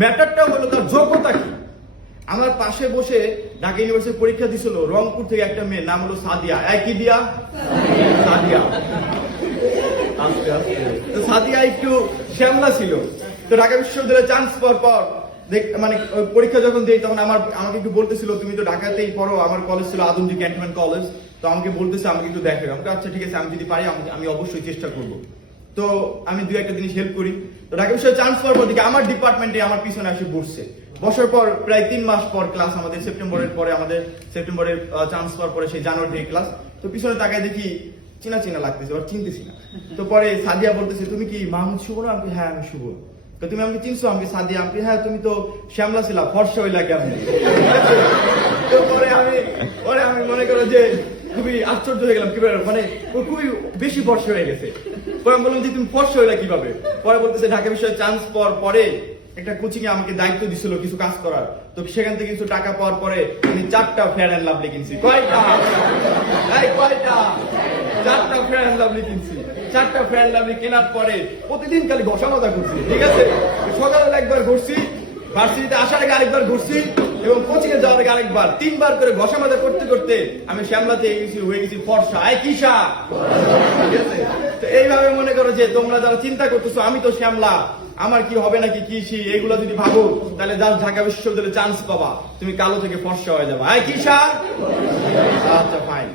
ম্যাটারটা হলো তার যোগ্যতা কি। আমার পাশে বসে ঢাকা ইউনিভার্সিটি পরীক্ষা দিছিল রংপুর থেকে একটা মেয়ে, নাম হলো সাদিয়া। কি দিয়া? সাদিয়া। তো সাদিয়া একটু শ্যামলা ছিল। তো ঢাকা বিশ্ববিদ্যালয়ে চান্স পাওয়ার পর মানে পরীক্ষা যখন দিই তখন আমাকে একটু বলতেছিল তুমি তো ঢাকাতেই পড়ো, আমার কলেজ ছিল আদমজি ক্যান্টনমেন্ট কলেজ, তো আমাকে বলতেছে আমাকে একটু দেখো। আমাকে আচ্ছা ঠিক আছে, আমি যদি পারি আমি অবশ্যই চেষ্টা করবো। তো আমি দুই একটা জিনিস হেল্প করি। তো ঢাকা বিশ্ববিদ্যালয়ে চান্স পাওয়ার পর দিকে আমার ডিপার্টমেন্টে আমার পিছনে এসে বসছে। বসার পর প্রায় 3 মাস পর ক্লাস, আমাদের সেপ্টেম্বরের পরে, আমাদের সেপ্টেম্বরের চান্স পাওয়ার পরে সেই জানুয়ারি ক্লাস। তো পিছনে তাকায় দেখি চিনা চিনা লাগতেছে, আবার চিনতেছি না। তো পরে সাদিয়া বলতেছে তুমি কি মাহমুদ শুভ না? আমি হ্যাঁ আমি শুভ। তো তুমি আমাকে চিনছো? আমি সাদিয়া। আমি হ্যাঁ তুমি তো শ্যামলা ছিলা, ফর্সা হইলা কেমন? তো পরে আমি মনে করো যে খুবই আশ্চর্য হয়ে গেলাম, কিভাবে মানে খুবই বেশি ফর্সা হয়ে গেছে। পরে আমি বললাম যে তুমি ফর্সা হইলা কিভাবে? পরে বলতেছে ঢাকা বিশ্ববিদ্যালয়ে চান্স পাওয়ার পরে একটা কোচিং এ আমাকে দায়িত্ব দিছিল কিছু কাজ করার, তো সেখান থেকে কিছু টাকা পাওয়ার পরে আমি 4টা ফেয়ার অ্যান্ড লাভলি কিনছি। কয়টা? 4টা ফেয়ার অ্যান্ড লাভলি কিনছি। 4টা ফেয়ার অ্যান্ড লাভলি কেনার পরে প্রতিদিন খালি ঘষা মাজা করছি, ঠিক আছে? সকালে একবার ঘুরছি, ভার্সিটিতে আসার আগে আরেকবার ঘুরছি, এবং কোচিং এ যাওয়ার আগে আরেকবার, 3বার করে ঘষা মাজা করতে করতে আমি শ্যামলাতে হয়ে গেছি ফর্সা। কিসা? ঠিক আছে? তো এইভাবে মনে করো যে তোমরা যারা চিন্তা করতেছো আমি তো শ্যামলা, আমার কি হবে নাকি কিসি, এইগুলা যদি ভাবো তাহলে ঢাকা বিশ্ববিদ্যালয়ে চান্স পাবা, তুমি কালো থেকে ফর্সা হয়ে যাবা। কিসা? আচ্ছা ফাইন।